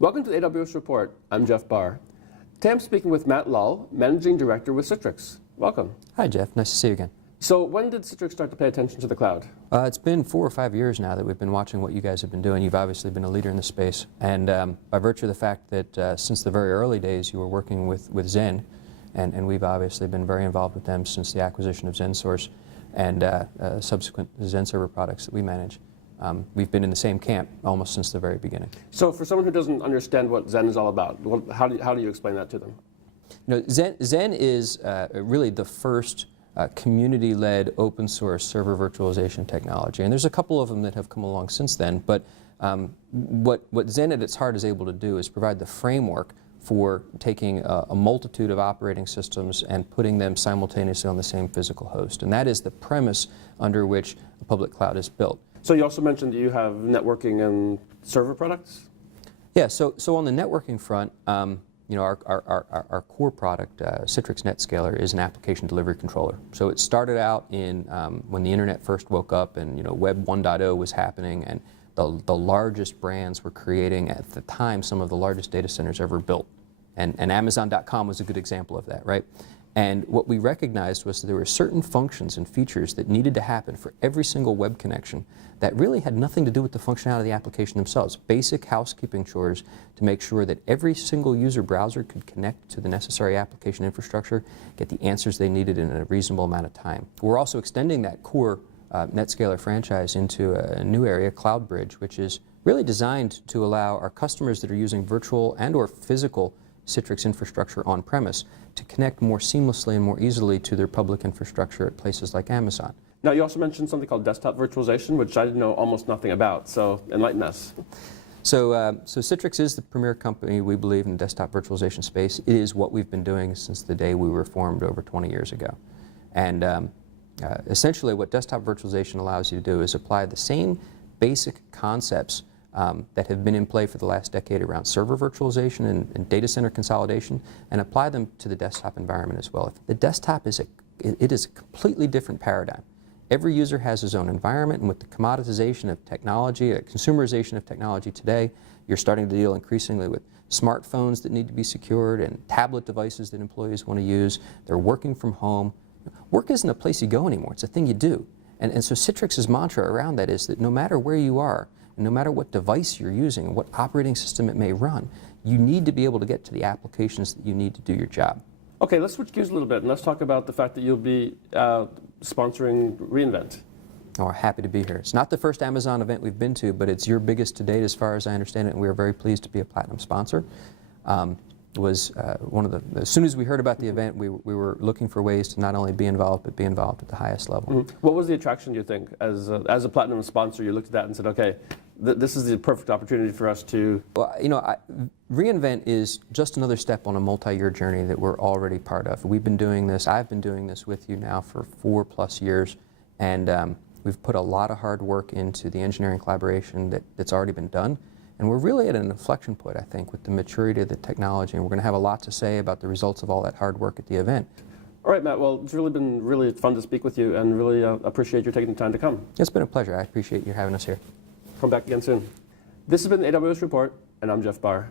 Welcome to the AWS Report. I'm Jeff Barr. Today I'm speaking with Matt Lull, Managing Director with Citrix. Welcome. Hi, Jeff. Nice to see you again. So when did Citrix start to pay attention to the cloud? It's been 4 or 5 years now that we've been watching what you guys have been doing. You've obviously been a leader in the space. And by virtue of the fact that since the very early days you were working with Xen, and we've obviously been very involved with them since the acquisition of XenServer and subsequent XenServer products that we manage. We've been in the same camp almost since the very beginning. So for someone who doesn't understand what Xen is all about, how do you explain that to them? You know, Xen is really the first community-led open source server virtualization technology. And there's a couple of them that have come along since then, but what Xen at its heart is able to do is provide the framework for taking a multitude of operating systems and putting them simultaneously on the same physical host. And that is the premise under which a public cloud is built. So you also mentioned that you have networking and server products? Yeah, so on the networking front, you know, our core product, Citrix NetScaler, is an application delivery controller. So it started out in when the internet first woke up and, you know, Web 1.0 was happening, and the largest brands were creating, at the time, some of the largest data centers ever built. And Amazon.com was a good example of that, right? And what we recognized was that there were certain functions and features that needed to happen for every single web connection that really had nothing to do with the functionality of the application themselves. Basic housekeeping chores to make sure that every single user browser could connect to the necessary application infrastructure, get the answers they needed in a reasonable amount of time. We're also extending that core NetScaler franchise into a new area, Cloud Bridge, which is really designed to allow our customers that are using virtual and or physical Citrix infrastructure on-premise to connect more seamlessly and more easily to their public infrastructure at places like Amazon. Now, you also mentioned something called desktop virtualization, which I know almost nothing about, so enlighten us. So Citrix is the premier company, we believe, in the desktop virtualization space. It is what we've been doing since the day we were formed over 20 years ago. And essentially what desktop virtualization allows you to do is apply the same basic concepts that have been in play for the last decade around server virtualization and data center consolidation, and apply them to the desktop environment as well. The desktop is it is a completely different paradigm. Every user has his own environment, and with the commoditization of technology, consumerization of technology today, you're starting to deal increasingly with smartphones that need to be secured and tablet devices that employees want to use. They're working from home. Work isn't a place you go anymore. It's a thing you do. And so Citrix's mantra around that is that no matter where you are, and no matter what device you're using and what operating system it may run, you need to be able to get to the applications that you need to do your job. Okay, let's switch gears a little bit and let's talk about the fact that you'll be sponsoring reInvent. Oh, we're happy to be here. It's not the first Amazon event we've been to, but it's your biggest to date as far as I understand it, and we are very pleased to be a platinum sponsor. It was one of the, as soon as we heard about the event, we were looking for ways to not only be involved, but be involved at the highest level. Mm-hmm. What was the attraction, do you think? As a platinum sponsor, you looked at that and said, okay, this is the perfect opportunity for us to... Well, you know, reInvent is just another step on a multi-year journey that we're already part of. We've been doing this, I've been doing this with you now for 4+ years, and we've put a lot of hard work into the engineering collaboration that's already been done. And we're really at an inflection point, I think, with the maturity of the technology, and we're going to have a lot to say about the results of all that hard work at the event. All right, Matt, well, it's really been really fun to speak with you, and really appreciate you taking the time to come. It's been a pleasure. I appreciate you having us here. Come back again soon. This has been the AWS Report, and I'm Jeff Barr.